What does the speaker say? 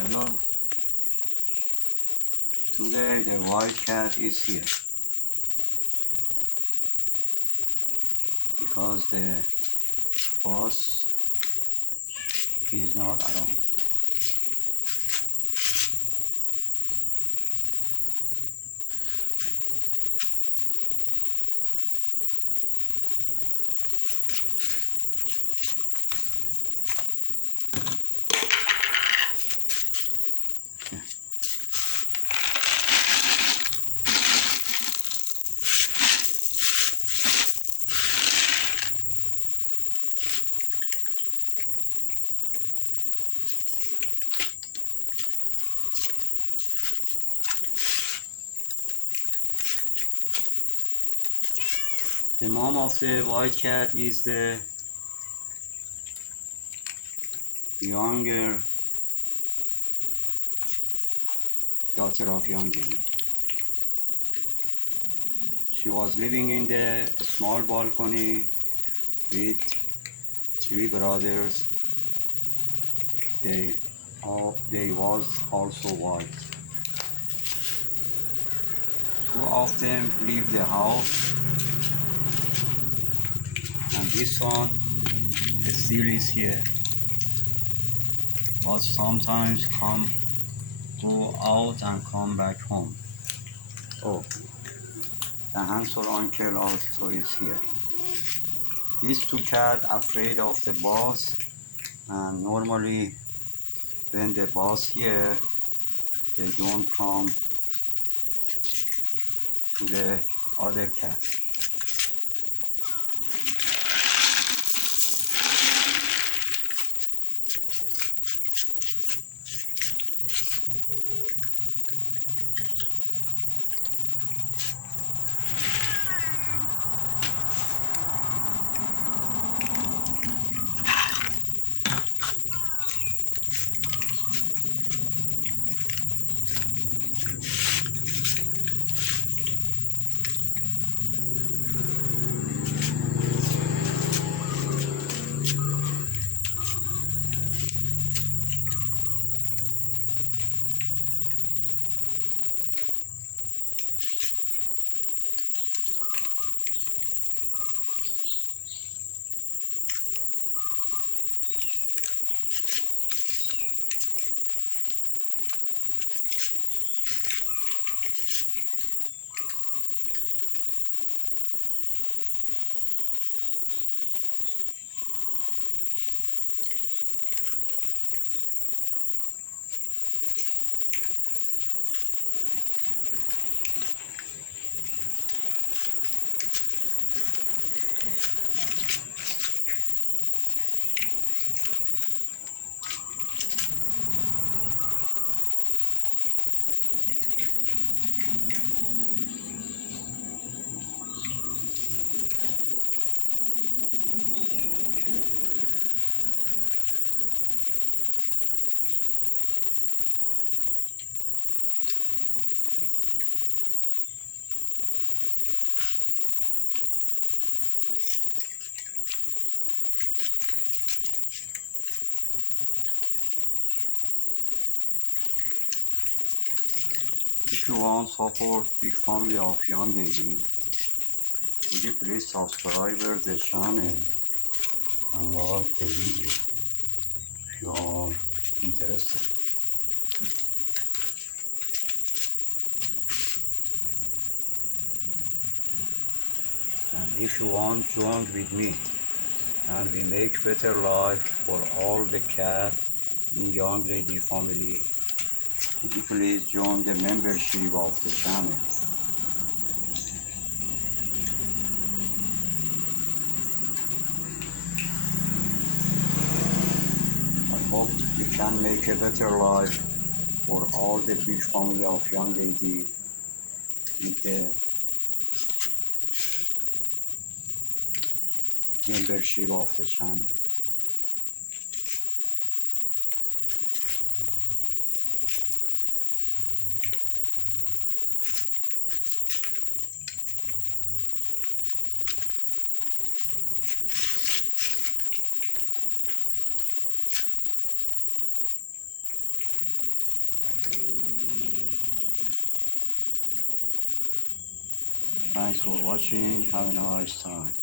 Hello, today the white cat is here because the boss is not around. The mom of the white cat is the younger daughter of young lady. She was living in the small balcony with three brothers. They was also white. Two of them leave the house, and this one still is here. But sometimes go out and come back home. Oh, the handsome uncle also is here. These two cats afraid of the boss, and normally when the boss here, they don't come to the other cat. If you want support big family of young lady, would you please subscribe the channel and like the video if you are interested. And if you want join with me and we make better life for all the cat in young lady family, would you please join the membership of the channel. I hope we can make a better life for all the big family of young lady with the membership of the channel. Thanks for watching. Have a nice time.